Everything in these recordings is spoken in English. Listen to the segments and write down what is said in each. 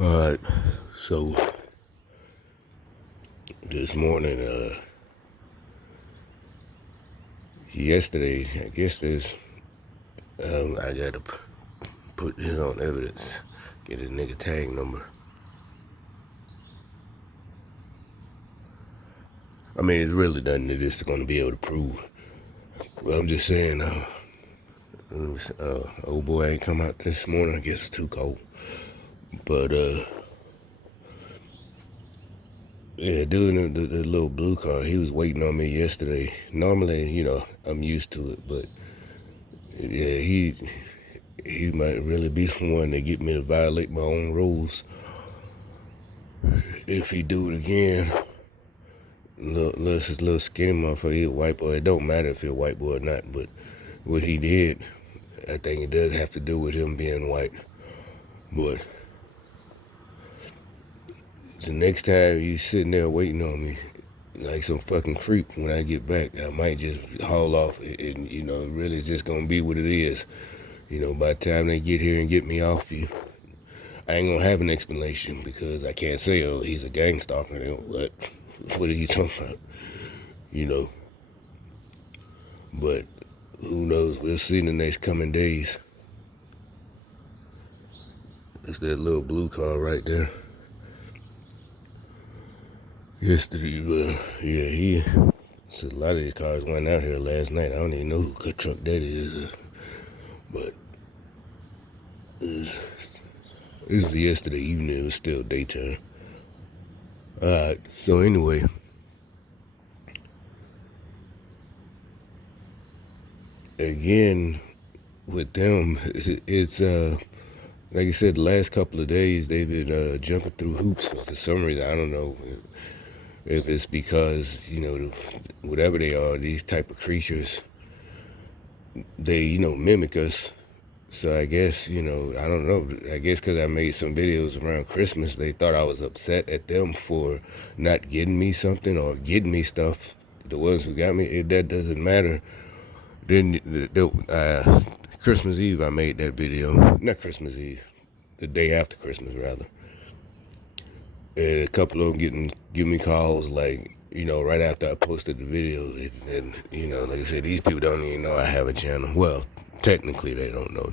Alright, so this morning, yesterday, I guess I gotta put this on evidence, get his nigga tag number. I mean, it's really nothing that this is gonna be able to prove. Well, I'm just saying, old boy ain't come out this morning, I guess it's too cold. But, yeah, dude in the little blue car, he was waiting on me yesterday. Normally, I'm used to it, but yeah, he might really be the one that get me to violate my own rules. If he do it again, little skinny motherfucker, he a white boy. It don't matter if he a white boy or not, but what he did, I think it does have to do with him being white. But the next time you sitting there waiting on me, like some fucking creep, when I get back, I might just haul off and, really it's just gonna be what it is. By the time they get here and get me off you, I ain't gonna have an explanation because I can't say, oh, he's a gang stalker. What are you talking about? But who knows? We'll see in the next coming days. It's that little blue car right there. Yesterday, so a lot of these cars went out here last night. I don't even know who truck that is, but it was yesterday evening. It was still daytime. Alright, so anyway, again, with them, it's like I said, the last couple of days they've been jumping through hoops for some reason. I don't know if it's because whatever they are, these type of creatures, they mimic us. So I guess I don't know. I guess because I made some videos around Christmas, they thought I was upset at them for not getting me something or getting me stuff. The ones who got me, that doesn't matter. Then Christmas Eve, I made that video. Not Christmas Eve, the day after Christmas, rather. And a couple of them give me calls like, right after I posted the video. And like I said, these people don't even know I have a channel. Well, technically they don't know.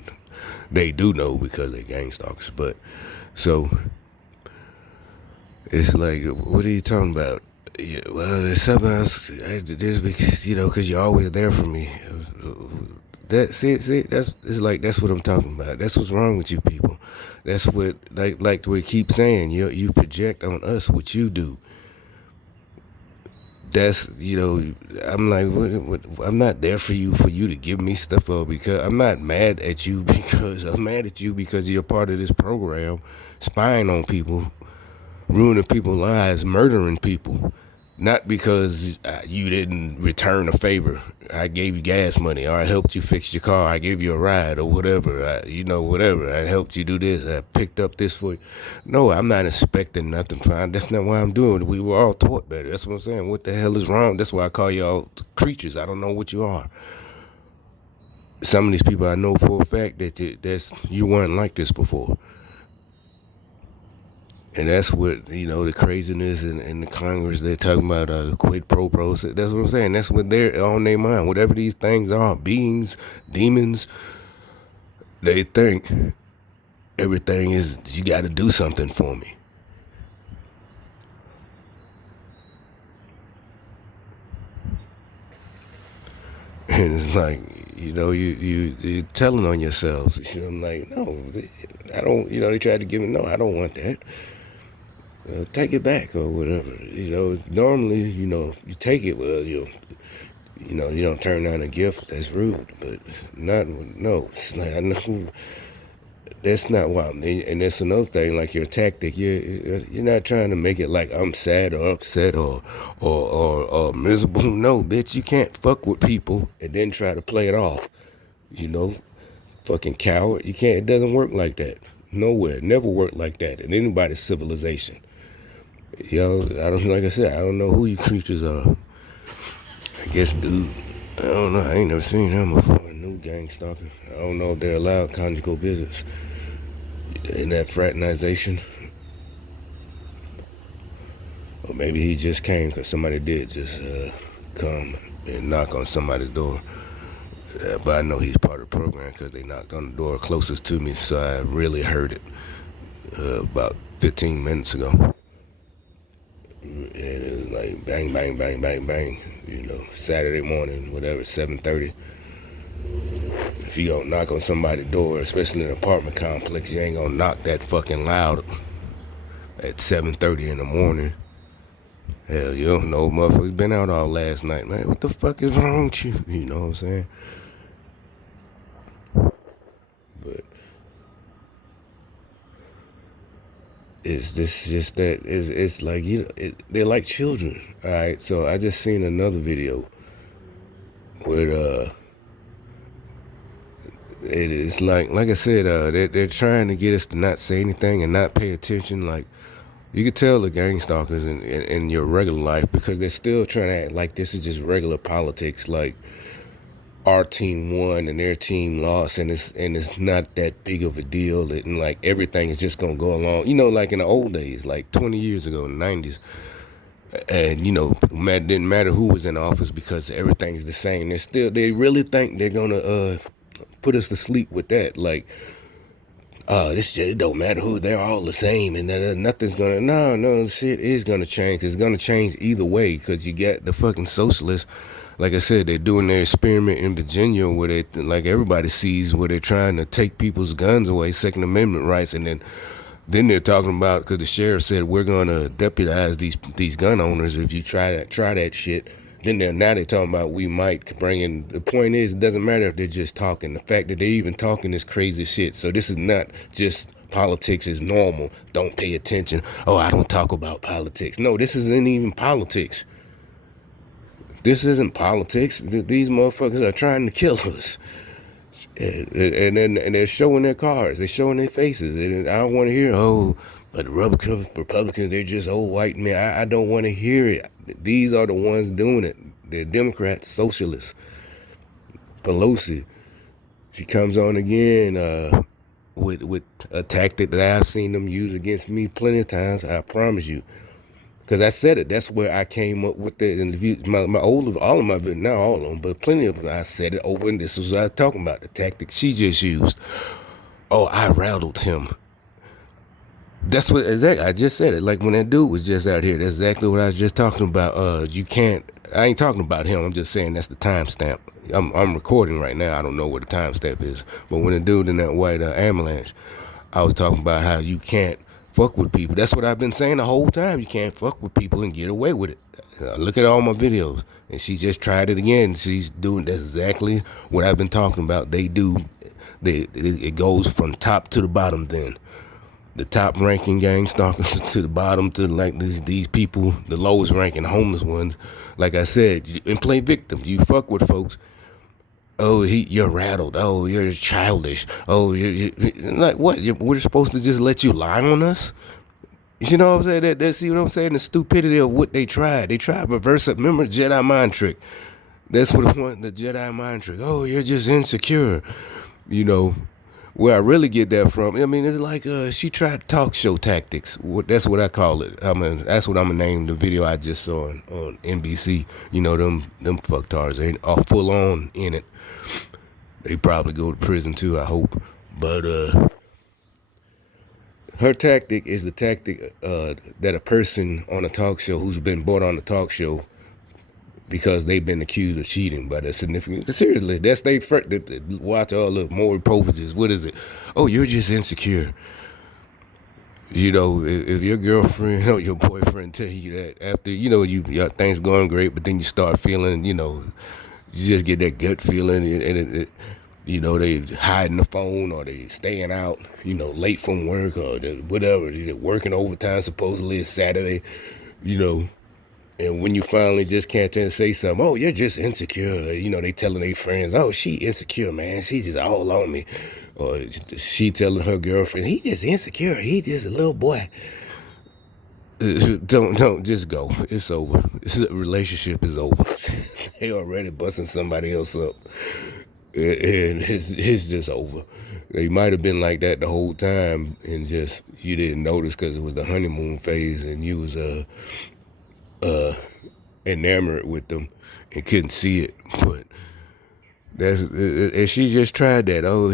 They do know because they're gang stalkers. But, so, it's like, what are you talking about? Yeah, well, there's something else. This because because you're always there for me. That's what I'm talking about. That's what's wrong with you people. That's what like we keep saying. You project on us what you do. That's I'm like I'm not there for you to give me stuff up because I'm not mad at you because I'm mad at you because you're part of this program, spying on people, ruining people's lives, murdering people. Not because you didn't return a favor. I gave you gas money, or I helped you fix your car. I gave you a ride, or whatever. Whatever. I helped you do this. I picked up this for you. No, I'm not expecting nothing fine. That's not why I'm doing it. We were all taught better. That's what I'm saying. What the hell is wrong? That's why I call y'all creatures. I don't know what you are. Some of these people I know for a fact that you weren't like this before. And that's what, the craziness in the Congress, they're talking about quid pro quo. That's what I'm saying. That's what they're on their mind. Whatever these things are, beings, demons, they think everything is, you got to do something for me. And it's like, you're telling on yourselves. I'm like, no, I don't, they tried to give me, no, I don't want that. Take it back or whatever. Normally, you take it. Well, you don't turn down a gift. That's rude. But no. It's like I know that's not why. And that's another thing. Like your tactic, you're not trying to make it like I'm sad or upset or miserable. No, bitch, you can't fuck with people and then try to play it off. Fucking coward. You can't. It doesn't work like that. Nowhere. Never worked like that in anybody's civilization. I don't, like I said, I don't know who you creatures are. I guess, dude, I don't know. I ain't never seen him before. A new gang stalker. I don't know if they're allowed conjugal visits in that fraternization. Or maybe he just came because somebody did just come and knock on somebody's door. But I know he's part of the program because they knocked on the door closest to me, so I really heard it about 15 minutes ago. And it was like bang, bang, bang, bang, bang. Saturday morning, whatever, 7:30. If you don't knock on somebody's door, especially in an apartment complex, you ain't gonna knock that fucking loud at 7:30 in the morning. Hell, you don't know, motherfuckers been out all last night, man. What the fuck is wrong with you? You know what I'm saying? But it's this just that it's like they're like children. All right, so I just seen another video where it's like I said, they're trying to get us to not say anything and not pay attention. Like you could tell the gang stalkers in your regular life because they're still trying to act like this is just regular politics. Like our team won and their team lost, and it's not that big of a deal. And like everything is just gonna go along. Like in the old days, like 20 years ago in the 90s. And it didn't matter who was in office because everything's the same. They really think they're gonna put us to sleep with that. Like, it don't matter who, they're all the same, and nothing's gonna. No, shit is gonna change. It's gonna change either way because you got the fucking socialists. Like I said, they're doing their experiment in Virginia where like everybody sees, where they're trying to take people's guns away, Second Amendment rights, and then they're talking about, because the sheriff said we're gonna deputize these gun owners if you try that shit. Then now they're talking about we might bring in. The point is, it doesn't matter if they're just talking. The fact that they're even talking is crazy shit. So this is not just politics is normal. Don't pay attention. Oh, I don't talk about politics. No, this isn't even politics. This isn't politics. These motherfuckers are trying to kill us. And they're showing their cards, they're showing their faces, and I don't want to hear, oh, but the Republicans, they're just old white men. I don't want to hear it. These are the ones doing it. They're Democrats, socialists. Pelosi, she comes on again with a tactic that I've seen them use against me plenty of times. I promise you. Because I said it. That's where I came up with it. And my older, all of my, not all of them, but plenty of them, I said it over, and this is what I was talking about, the tactic she just used. Oh, I rattled him. That's what, exactly, I just said it. Like when that dude was just out here, that's exactly what I was just talking about. You can't, I ain't talking about him. I'm just saying that's the timestamp. I'm recording right now. I don't know what the timestamp is. But when the dude in that white ambulance, I was talking about how you can't fuck with people. That's what I've been saying the whole time. You can't fuck with people and get away with it. Look at all my videos. And she just tried it again. She's doing that's exactly what I've been talking about. They do. It goes from top to the bottom then. The top ranking gang stalkers to the bottom to like these people, the lowest ranking homeless ones. Like I said, and play victim. You fuck with folks. Oh, you're rattled. Oh, you're childish. Oh, you're like what? We're supposed to just let you lie on us? You know what I'm saying? That see what I'm saying? The stupidity of what they tried. They tried reverse it. Remember the Jedi mind trick? That's what it was, the Jedi mind trick. Oh, you're just insecure. Where I really get that from, I mean, it's like she tried talk show tactics. That's what I call it. That's what I'm gonna name the video I just saw on NBC. Them fucktards ain't all full on in it. They probably go to prison too, I hope. But her tactic is the tactic that a person on a talk show who's been brought on the talk show because they've been accused of cheating by their significant. Seriously, that's they first. Watch all the more profities. What is it? Oh, you're just insecure. If your girlfriend or your boyfriend tell you that after your things going great, but then you start feeling, you just get that gut feeling, and they hiding the phone or they staying out, late from work or whatever. They're working overtime. Supposedly it's Saturday, And when you finally just can't say something, oh, you're just insecure. They telling their friends, oh, she insecure, man. She just all on me. Or she telling her girlfriend, he just insecure. He just a little boy. Don't just go. It's over. The relationship is over. They already busting somebody else up. And it's just over. They might have been like that the whole time and just you didn't notice because it was the honeymoon phase and you was enamored with them and couldn't see it. But and she just tried that. Oh,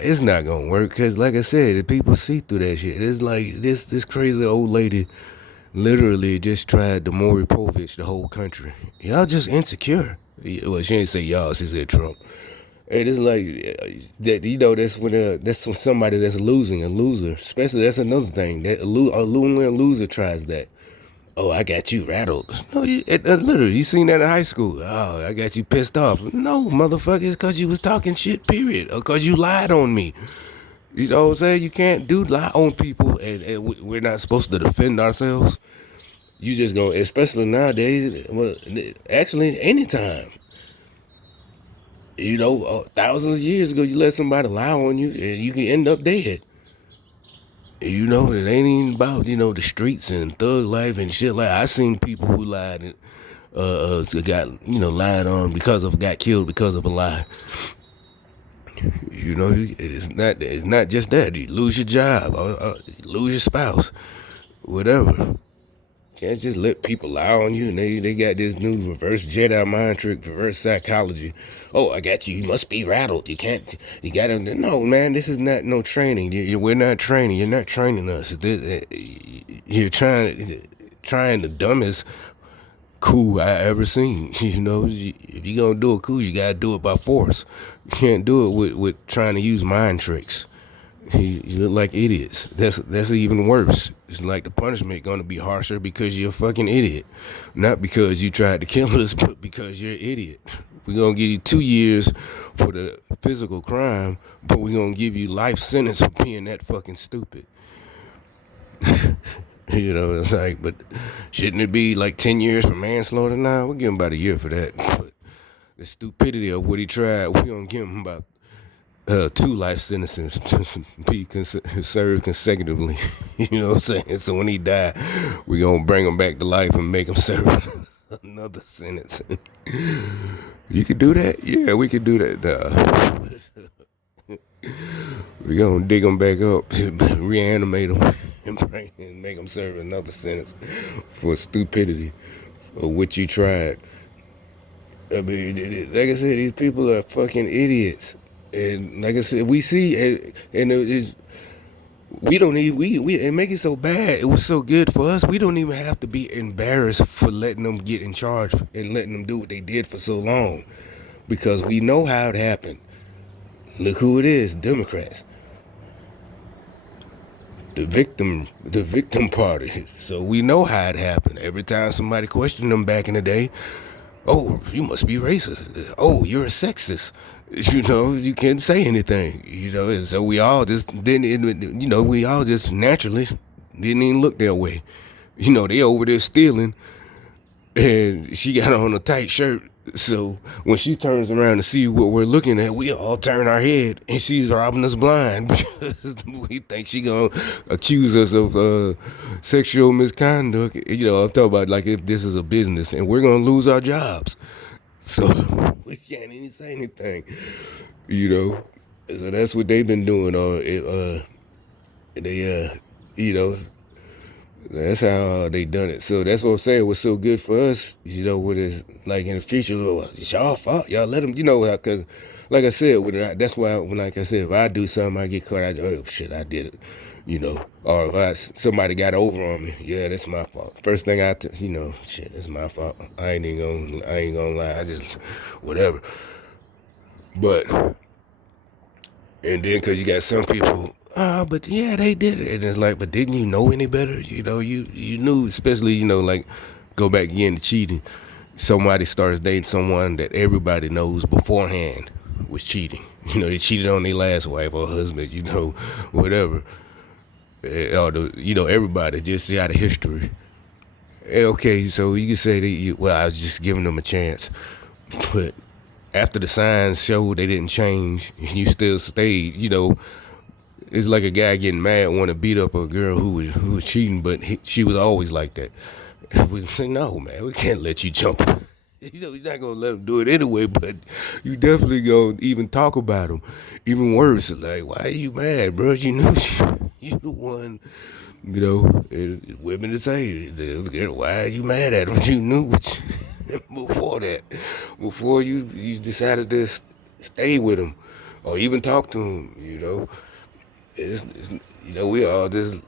it's not gonna work because, like I said, the people see through that shit. It's like this crazy old lady literally just tried to Maury Povich the whole country. Y'all just insecure. Well, she didn't say y'all. She said Trump. And it's like that. That's when somebody that's losing, a loser. Especially that's another thing that a loser tries that. Oh, I got you rattled. No, literally, you seen that in high school. Oh, I got you pissed off. No, motherfucker, it's because you was talking shit, period. Or because you lied on me. You know what I'm saying? You can't lie on people, and we're not supposed to defend ourselves. You just go, especially nowadays, well, actually, anytime. Thousands of years ago, you let somebody lie on you, and you can end up dead. It ain't even about, the streets and thug life and shit. Like, I seen people who lied and got, lied on got killed because of a lie. It's not just that. You lose your job, you lose your spouse, whatever. Can't just let people lie on you. And they got this new reverse Jedi mind trick, reverse psychology. Oh, I got you. You must be rattled. You can't. You got to. No, man. This is not no training. We're not training. You're not training us. You're trying the dumbest coup I ever seen. If you're gonna do a coup, you gotta do it by force. You can't do it with trying to use mind tricks. You look like idiots. That's even worse. It's like the punishment gonna be harsher because you're a fucking idiot, not because you tried to kill us, but because you're an idiot. We're gonna give you 2 years for the physical crime, but we're gonna give you life sentence for being that fucking stupid. It's like, but shouldn't it be like 10 years for manslaughter now? We'll give him about a year for that. But the stupidity of what he tried, we're gonna give him about 2 life sentences to be served consecutively. You know what I'm saying? So when he died, we gonna bring him back to life and make him serve another sentence. You could do that? Yeah, we could do that. We gonna dig him back up, reanimate him, and make him serve another sentence for stupidity of what you tried. I mean, like I said, these people are fucking idiots. And like I said, we see, and it's, we don't even, we and make it so bad. It was so good for us. We don't even have to be embarrassed for letting them get in charge and letting them do what they did for so long, because we know how it happened. Look who it is, Democrats. The victim party. So we know how it happened. Every time somebody questioned them back in the day, oh, you must be racist. Oh, you're a sexist. You can't say anything. And so we all just didn't. We all just naturally didn't even look their way. They over there stealing, and she got on a tight shirt. So when she turns around to see what we're looking at, we all turn our head, and she's robbing us blind because we think she gonna accuse us of sexual misconduct. I'm talking about like if this is a business, and we're gonna lose our jobs. So we can't even say anything. So that's what they've been doing. That's how they done it. So that's what I'm saying. It was so good for us, when it's like in the future, it's y'all fault. Y'all let them, because like I said, that's why, like I said, if I do something, I get caught, oh shit, I did it. Or if somebody got over on me, yeah, that's my fault. First thing shit, that's my fault. I ain't gonna lie. I just, whatever. But, and then because you got some people, but yeah, they did it. And it's like, but didn't you know any better? You knew, especially, like, go back again to cheating. Somebody starts dating someone that everybody knows beforehand was cheating. They cheated on their last wife or husband, whatever. Or everybody just out of history. Okay, so you can say that, I was just giving them a chance. But after the signs showed they didn't change, and you still stayed, it's like a guy getting mad, want to beat up a girl who was cheating, but she was always like that. We say, no, man, we can't let you jump. You're not gonna let them do it anyway, but you definitely gonna even talk about them. Even worse, like, why are you mad, bro? You You the one, women to say, why are you mad at him? You knew what before that, before you decided to stay with him or even talk to him. It's we all just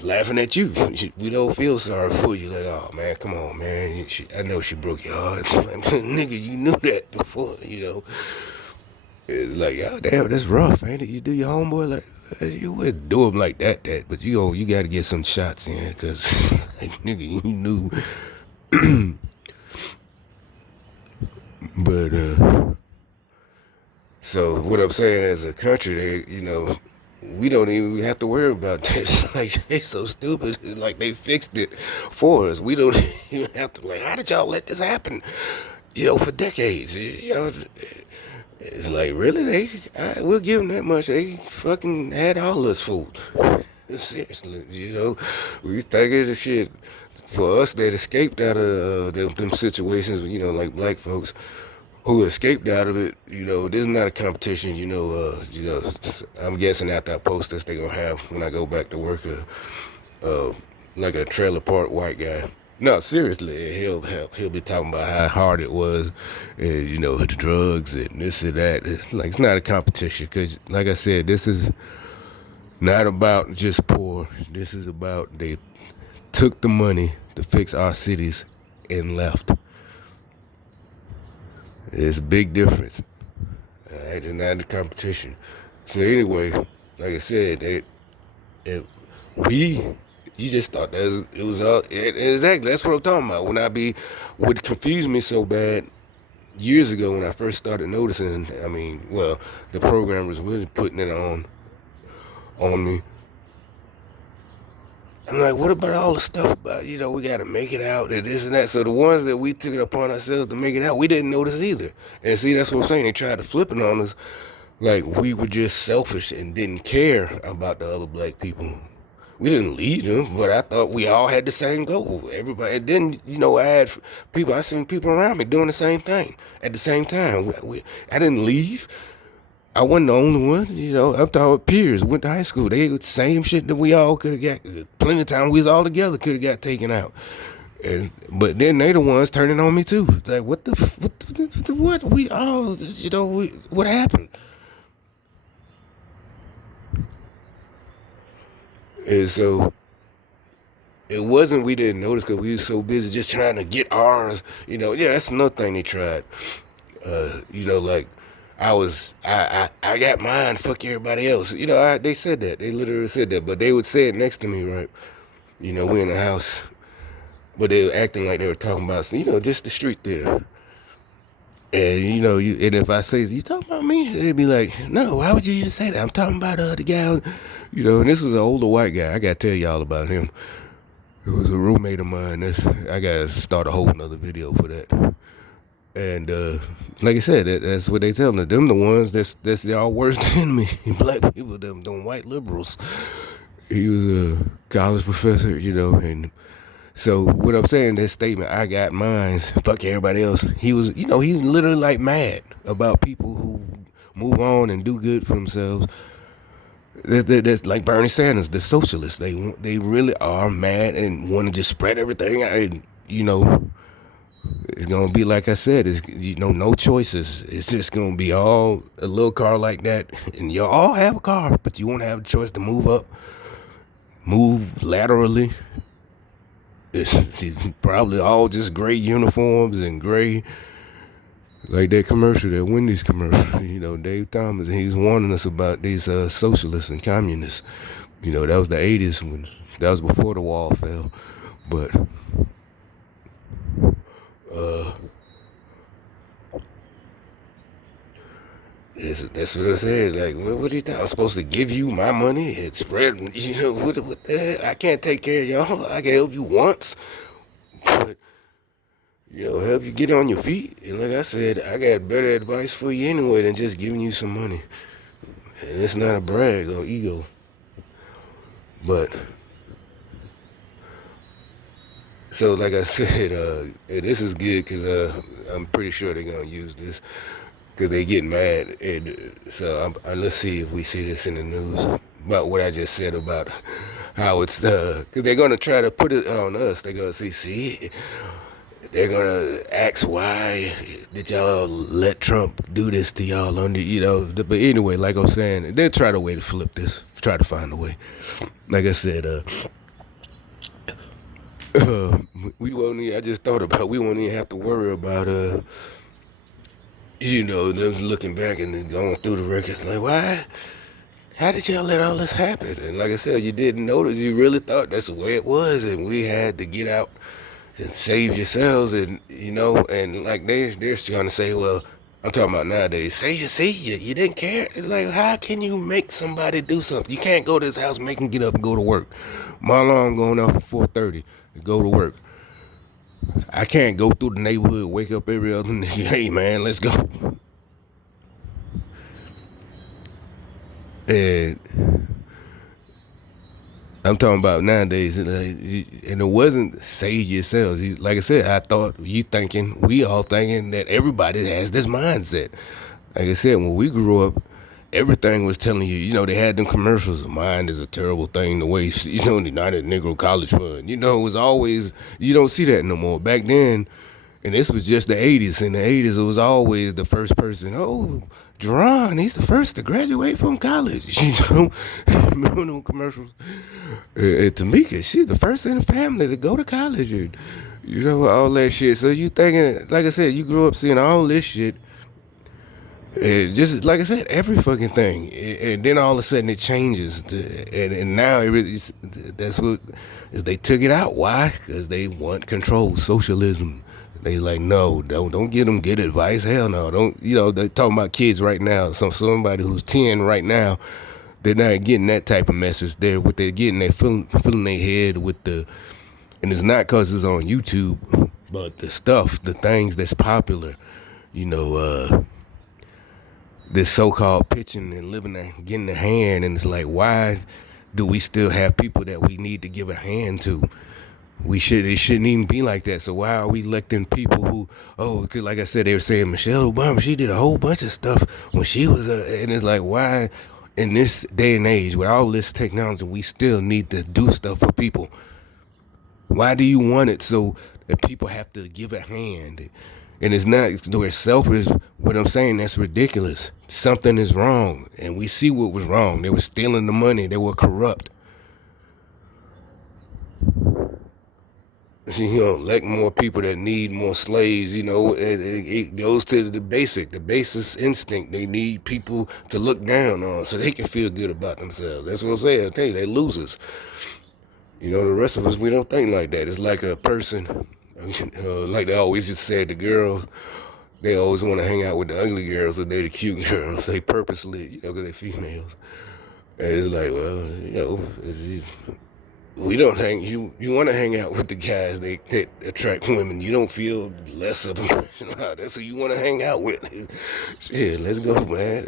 laughing at you. We don't feel sorry for you. Like, oh man, come on, man. I know she broke your heart, nigga. You knew that before. It's like, oh damn, that's rough, ain't it? You do your homeboy like. You wouldn't do him like that, but you got to get some shots in, cause like, nigga, you knew. But so what I'm saying, as a country, we don't even have to worry about this. Like, they so stupid. It's like they fixed it for us. We don't even have to. Like, how did y'all let this happen? For decades. It's like, really? We'll give them that much. They fucking had all this food. Seriously, we think of the shit. For us that escaped out of them situations, like black folks who escaped out of it, this is not a competition. I'm guessing after I post this, they gonna have, when I go back to work, like a trailer park white guy. No, seriously, he'll be talking about how hard it was, and the drugs and this and that. It's not a competition, because, like I said, this is not about just poor. This is about they took the money to fix our cities and left. It's a big difference. It's not a competition. So anyway, like I said, you just thought that it was all, exactly, that's what I'm talking about. What confused me so bad years ago when I first started noticing, the programmers really putting it on me. I'm like, what about all the stuff about, we got to make it out and this and that. So the ones that we took it upon ourselves to make it out, we didn't notice either. And see, that's what I'm saying. They tried to flip it on us like we were just selfish and didn't care about the other black people. We didn't lead them, but I thought we all had the same goal. Everybody. And then, I seen people around me doing the same thing at the same time. I didn't leave. I wasn't the only one. I'm talking peers, went to high school. They the same shit that we all could have got. Plenty of time we was all together could have got taken out. But then they the ones turning on me too. Like, what? We all, what happened? And so it wasn't we didn't notice because we were so busy just trying to get ours. Yeah, that's another thing they tried. Like I got mine. Fuck everybody else. They said that. They literally said that. But they would say it next to me, right? We in the house, but they were acting like they were talking about, just the street theater. And and if I say, you talking about me? They'd be like, no, why would you even say that? I'm talking about the guy, and this was an older white guy. I gotta tell y'all about him. It was a roommate of mine. I gotta start a whole nother video for that. And like I said, that's what they tell me. Them the ones that's y'all worst enemy. Black people, them white liberals. He was a college professor, and so what I'm saying, that statement, I got mine, fuck everybody else. He was, he's literally like mad about people who move on and do good for themselves. That's like Bernie Sanders, the socialists. They really are mad and want to just spread everything out. And, it's gonna be like I said. It's no choices. It's just gonna be all a little car like that, and you all have a car, but you won't have a choice to move up, move laterally. It's probably all just gray uniforms and gray, like that commercial, that Wendy's commercial. Dave Thomas, he was warning us about these socialists and communists. That was the 80s that was before the wall fell. But that's what I said. Like, what do you think? I'm supposed to give you my money and spread, what the hell? I can't take care of y'all. I can help you once, but, help you get on your feet. And like I said, I got better advice for you anyway than just giving you some money. And it's not a brag or ego. But, so like I said, this is good because I'm pretty sure they're going to use this. Because they get mad, and so let's see if we see this in the news. about what I just said about how it's because they're gonna try to put it on us. They're gonna say, see, they're gonna ask why did y'all let Trump do this to y'all under, But anyway, like I'm saying, they'll try to way to flip this, try to find a way. Like I said, we won't. I just thought about we won't even have to worry about them looking back and then going through the records like why. How did y'all let all this happen? And like I said, you didn't notice. You really thought that's the way it was, and we had to get out and save yourselves, and like they're trying to say, well, I'm talking about nowadays. You didn't care. It's like, how can you make somebody do something? You can't go to his house, make him get up and go to work. My alarm going off at 4:30 to go to work. I can't go through the neighborhood, wake up every other day. Hey man, let's go. And I'm talking about nowadays, and it wasn't save yourselves. Like I said, I thought we all thinking that everybody has this mindset. Like I said, when we grew up, everything was telling you, they had them commercials. Mind is a terrible thing to waste. The United Negro College Fund. It was always, you don't see that no more. Back then, and this was just the 80s. In the 80s, it was always the first person. Oh, Jerron, he's the first to graduate from college. Remember them commercials? Tamika, she's the first in the family to go to college. And, all that shit. So you thinking, like I said, you grew up seeing all this shit. Just like I said, every fucking thing. And then all of a sudden it changes. And now that's what, they took it out. Why? Because they want control, socialism. They like, no, don't get them good advice. Hell no, don't. They're talking about kids right now. Somebody who's 10 right now, they're not getting that type of message. What they're getting, they're filling their head with and it's not because it's on YouTube, but the things that's popular, this so-called pitching and getting a hand, and it's like, why do we still have people that we need to give a hand to? It shouldn't even be like that. So why are we electing people who, cause like I said, they were saying Michelle Obama, she did a whole bunch of stuff when she was, and it's like, why in this day and age with all this technology, we still need to do stuff for people? Why do you want it so that people have to give a hand? And it's not, they're selfish. What I'm saying, that's ridiculous. Something is wrong, and we see what was wrong. They were stealing the money. They were corrupt. Elect more people that need more slaves, it goes to the basis instinct. They need people to look down on so they can feel good about themselves. That's what I'm saying. Hey, they losers. The rest of us, we don't think like that. It's like a person, like they always just said, the girls, they always want to hang out with the ugly girls, or they the cute girls. They purposely, because they're females. And it's like, well, we don't you want to hang out with the guys that attract women. You don't feel less of them. That's who you want to hang out with. Shit, let's go, man.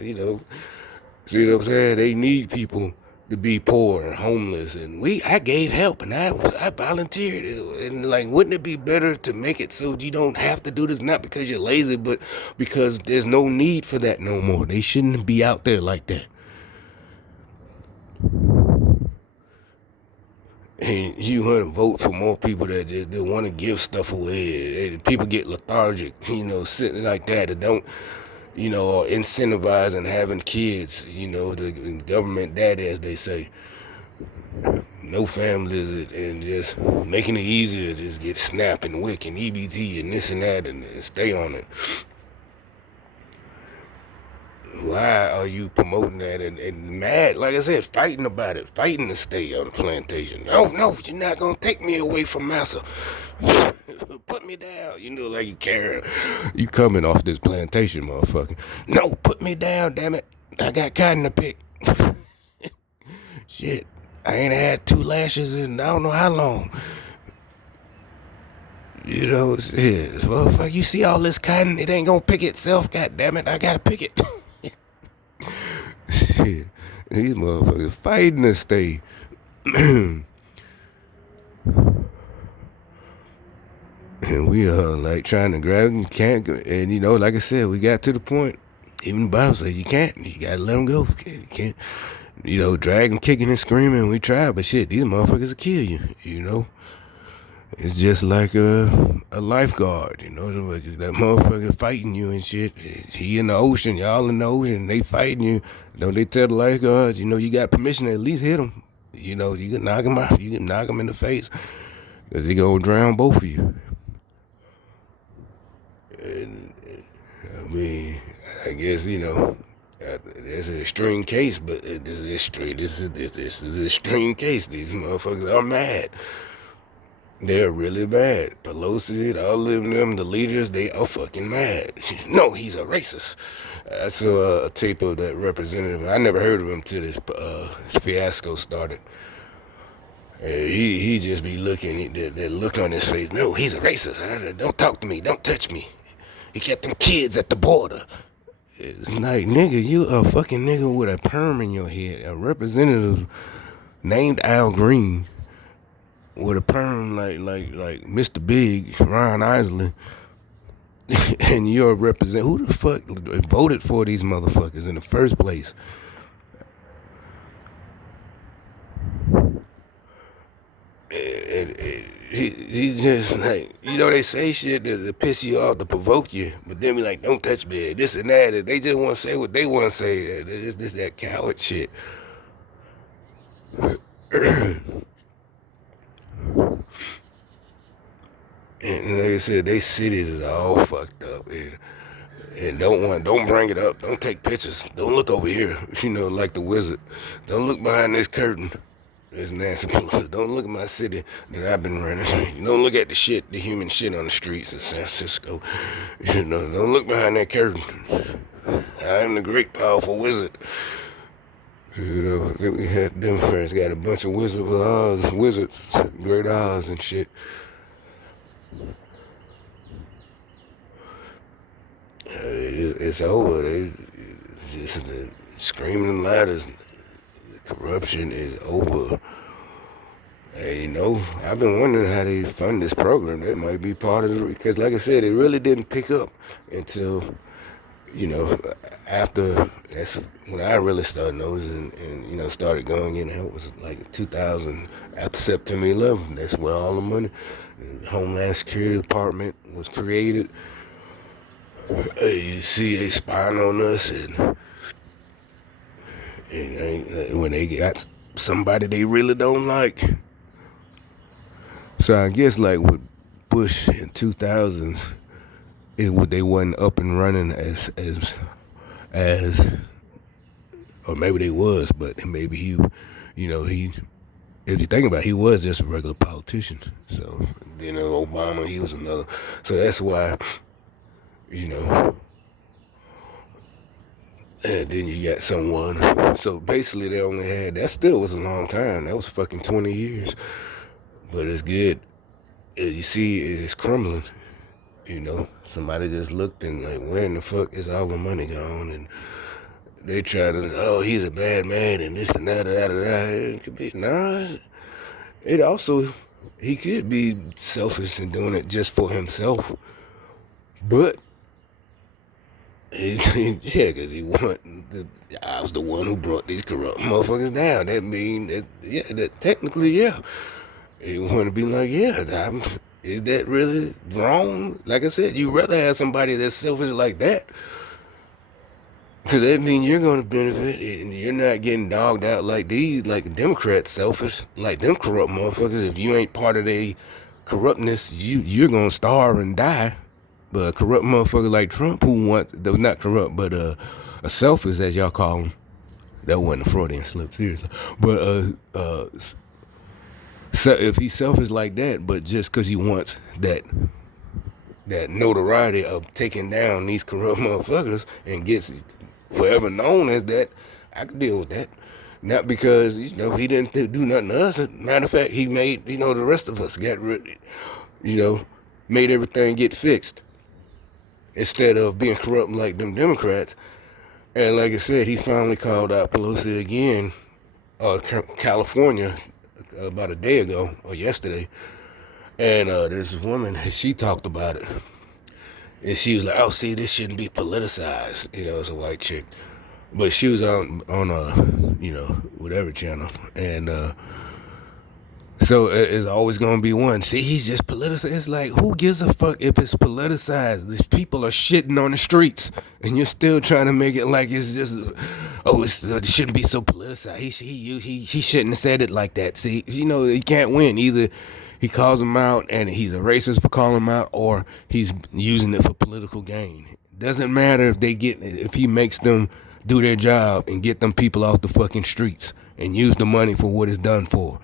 See what I'm saying? They need people to be poor and homeless, and I gave help, and I volunteered, and like, wouldn't it be better to make it so you don't have to do this, not because you're lazy, but because there's no need for that no more. They shouldn't be out there like that. And you want to vote for more people that just they want to give stuff away. People get lethargic, sitting like that, and don't, or incentivizing having kids, the government daddy, as they say. No families, and just making it easier to just get SNAP and WIC and EBT and this and that, and stay on it. Why are you promoting that and mad? Like I said, fighting about it, fighting to stay on the plantation. Oh no, you're not gonna take me away from massa. Put me down. Like you care. You coming off this plantation, motherfucker. No, put me down, damn it. I got cotton to pick. Shit, I ain't had 2 lashes in I don't know how long. Shit, motherfucker, you see all this cotton, it ain't gonna pick itself, god damn it, I gotta pick it. Shit, these motherfuckers fighting to stay. And we are like trying to grab them, can't, and like I said, we got to the point. Even the Bible says you can't. You gotta let them go. You can't. dragging, kicking, and screaming. We tried, but shit, these motherfuckers will kill you. It's just like a lifeguard. That motherfucker fighting you and shit. He in the ocean, y'all in the ocean, they fighting you. They tell the lifeguards, you got permission to at least hit him. You can knock him out. You can knock him in the face, because he gonna drown both of you. And I mean, I guess that's an extreme case, but this is extreme. This is an extreme case. These motherfuckers are mad. They're really bad. Pelosi, all of them, the leaders, they are fucking mad. No, he's a racist. I saw a tape of that representative. I never heard of him till this fiasco started. He just be looking, that look on his face. No, he's a racist. Don't talk to me. Don't touch me. He kept them kids at the border. It's like, nigga, you a fucking nigga with a perm in your head. A representative named Al Green with a perm like Mr. Big, Ron Isley. And you're a representative. Who the fuck voted for these motherfuckers in the first place? He just like, they say shit to piss you off, to provoke you, but then be like, don't touch me, this and that, and they just want to say what they want to say. It's just that coward shit. And like I said, they cities is all fucked up, and don't bring it up, don't take pictures, don't look over here, like the wizard, don't look behind this curtain. It's Nancy Pelosi. Don't look at my city that I've been running. Don't look at the human shit on the streets in San Francisco. Don't look behind that curtain. I am the great, powerful wizard. We had Democrats got a bunch of wizards, great Oz and shit. It's over. It's just the screaming ladders. Corruption is over. Hey, I've been wondering how they fund this program. That might be part of it, because like I said, it really didn't pick up until, after, that's when I really started noticing and started going in. It was like 2000, after September 11th. That's where all the money, the Homeland Security Department was created. You see, they spying on us, and when they got somebody they really don't like. So I guess like with Bush in 2000s, they wasn't up and running as, or maybe they was, but maybe he, if you think about it, he was just a regular politician. So, Obama, he was another. So that's why, and then you got someone. So basically they only had, that still was a long time. That was fucking 20 years. But it's good. You see, it's crumbling. Somebody just looked and like, where in the fuck is all the money gone? And they try to, he's a bad man and this and that, It could be, it also, he could be selfish and doing it just for himself. But because I was the one who brought these corrupt motherfuckers down. That mean that technically, yeah. You want to be like, is that really wrong? Like I said, you rather have somebody that's selfish like that, because that means you're going to benefit and you're not getting dogged out like these, like Democrats selfish, like them corrupt motherfuckers. If you ain't part of their corruptness, you're going to starve and die. But a corrupt motherfucker like Trump, who wants, though not corrupt, but a selfish, as y'all call him. That wasn't a Freudian slip, seriously. But so if he's selfish like that, but just because he wants that notoriety of taking down these corrupt motherfuckers and gets forever known as that, I could deal with that. Not because, he didn't do nothing to us. Matter of fact, he made, the rest of us got rid, made everything get fixed, instead of being corrupt like them Democrats. And like I said, he finally called out Pelosi again, California, about a day ago, or yesterday. And there's this woman, she talked about it. And she was like, see, this shouldn't be politicized. It's a white chick. But she was on whatever channel, and so it's always gonna be one. See, he's just politicized. It's like, who gives a fuck if it's politicized? These people are shitting on the streets, and you're still trying to make it like it's just, it shouldn't be so politicized. He shouldn't have said it like that. See, he can't win. Either he calls them out and he's a racist for calling them out, or he's using it for political gain. Doesn't matter if he makes them do their job and get them people off the fucking streets and use the money for what it's done for.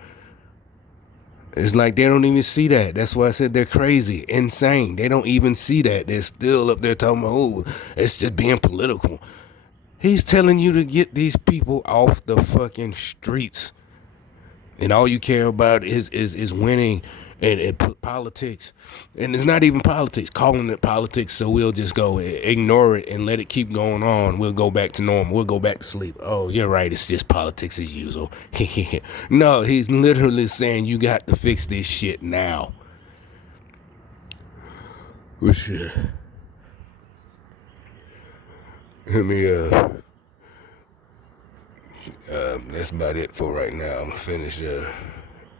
It's like they don't even see that. That's why I said they're crazy, insane. They don't even see that. They're still up there talking about, it's just being political. He's telling you to get these people off the fucking streets. And all you care about is winning and politics. And it's not even politics, calling it politics, so we'll just go ignore it and let it keep going on. We'll go back to normal. We'll go back to sleep. Oh, you're right, it's just politics as usual. No, he's literally saying you got to fix this shit now. For sure. Let me, that's about it for right now. I'm gonna finish,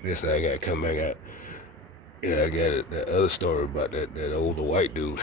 this I got coming. I got the other story about that older white dude.